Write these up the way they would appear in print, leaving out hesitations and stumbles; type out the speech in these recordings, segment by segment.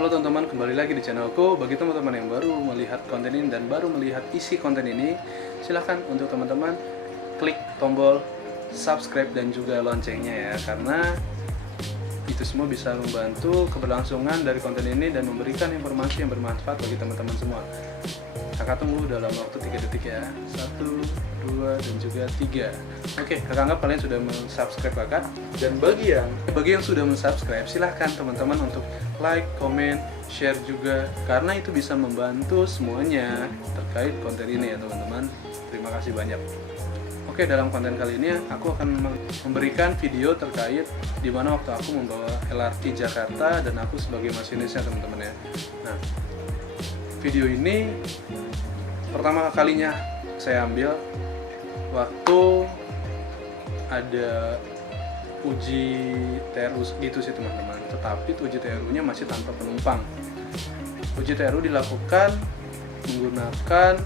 Halo teman-teman, kembali lagi di channelku. Bagi teman-teman yang baru melihat konten ini dan baru melihat isi konten ini, silahkan untuk teman-teman klik tombol subscribe dan juga loncengnya ya, karena itu semua bisa membantu keberlangsungan dari konten ini dan memberikan informasi yang bermanfaat bagi teman-teman semua. Kakak tunggu dalam waktu 3 detik ya. 1, 2, dan juga 3. Oke, kakak anggap kalian sudah subscribe kakak. Dan bagi yang sudah subscribe, silahkan teman-teman untuk like, comment, share juga, karena itu bisa membantu semuanya terkait konten ini ya teman-teman. Terima kasih banyak. Oke, dalam konten kali ini aku akan memberikan video terkait di mana waktu aku membawa LRT Jakarta dan aku sebagai masinisnya teman-teman ya. Nah, video ini pertama kalinya saya ambil waktu ada uji TRU gitu sih teman-teman. Tetapi uji TRU-nya masih tanpa penumpang. Uji TRU dilakukan menggunakan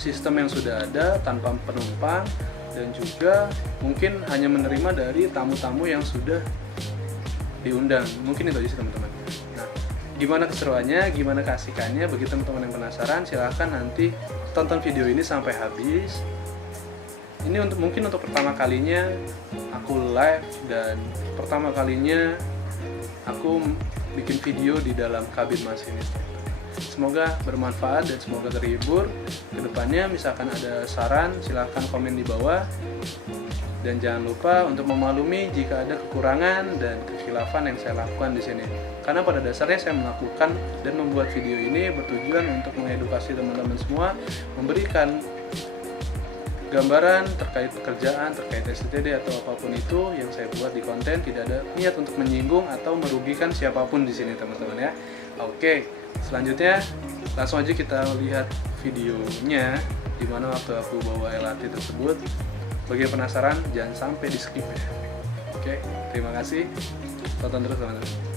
sistem yang sudah ada tanpa penumpang dan juga mungkin hanya menerima dari tamu-tamu yang sudah diundang. Mungkin itu aja sih teman-teman. Nah, gimana keseruannya, gimana keasikannya, bagi teman-teman yang penasaran silahkan nanti tonton video ini sampai habis. Ini mungkin untuk pertama kalinya aku live dan pertama kalinya aku bikin video di dalam kabin masinis. Semoga bermanfaat dan semoga terhibur. Kedepannya misalkan ada saran silahkan komen di bawah. Dan jangan lupa untuk memaklumi jika ada kekurangan dan kekhilafan yang saya lakukan di sini. Karena pada dasarnya saya melakukan dan membuat video ini bertujuan untuk mengedukasi teman-teman semua, memberikan gambaran terkait pekerjaan, terkait STTD atau apapun itu yang saya buat di konten. Tidak ada niat untuk menyinggung atau merugikan siapapun di sini teman-teman ya. Oke, selanjutnya langsung aja kita lihat videonya di mana waktu aku bawa LRT tersebut. Bagi yang penasaran, jangan sampai di skip ya. Oke, terima kasih. Tonton terus teman-teman.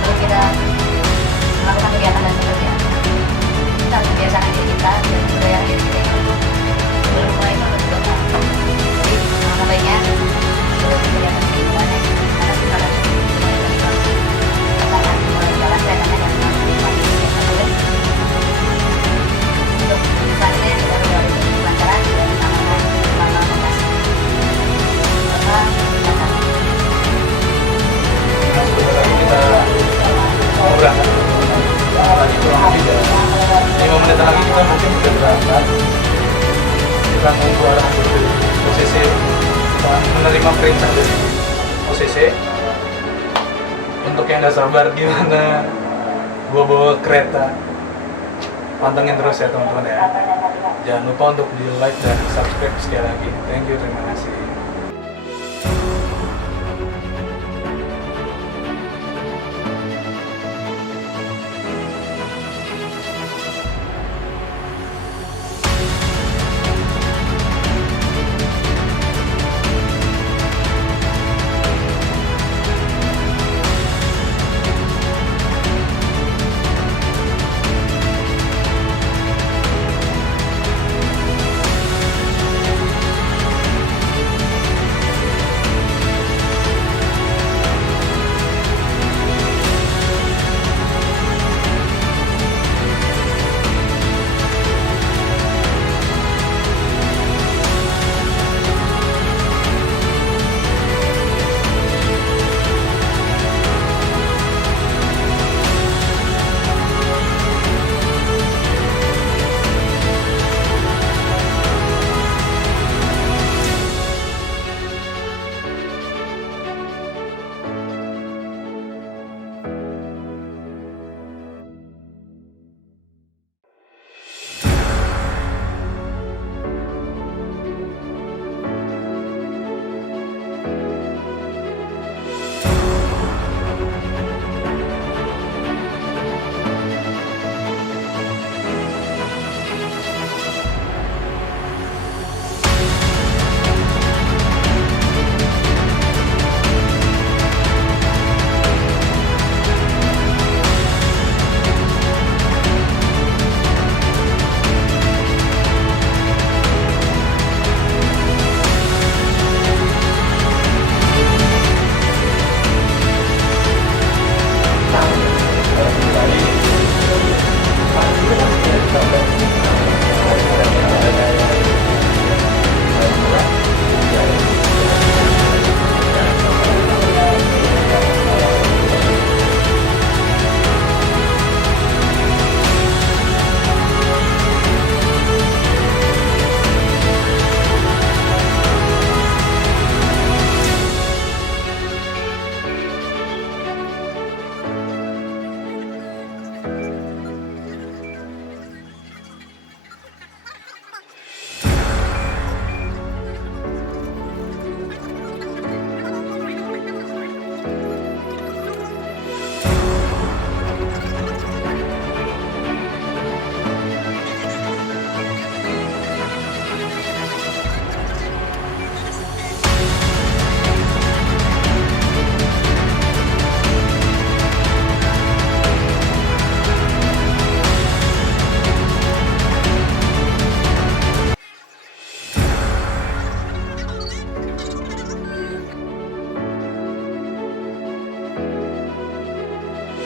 Sebelum kita melakukan kegiatan dan bekerja, kita harus membiasakan diri kita dan memudahkan diri kita sebelum mulai melakukan berdoa. Jadi, alangkah baiknya sebelum kegiatan ini dimulai, karena kita harus mulai berdoa. Karena mulai jalan saya akan ajak teman-teman untuk selanjutnya kita berdoa dengan kelancaran dan keamanan selama operasi. Doa kita Kita mau berangkat lagi kurang lebih 5 menit lagi kita mungkin sudah berangkat. Kita menunggu arahan dari OCC, kita menerima perintah dari OCC. Untuk yang nggak sabar gimana gua bawa kereta, pantengin terus ya teman-teman ya. Jangan lupa untuk di like dan subscribe sekali lagi. Thank you, terima kasih.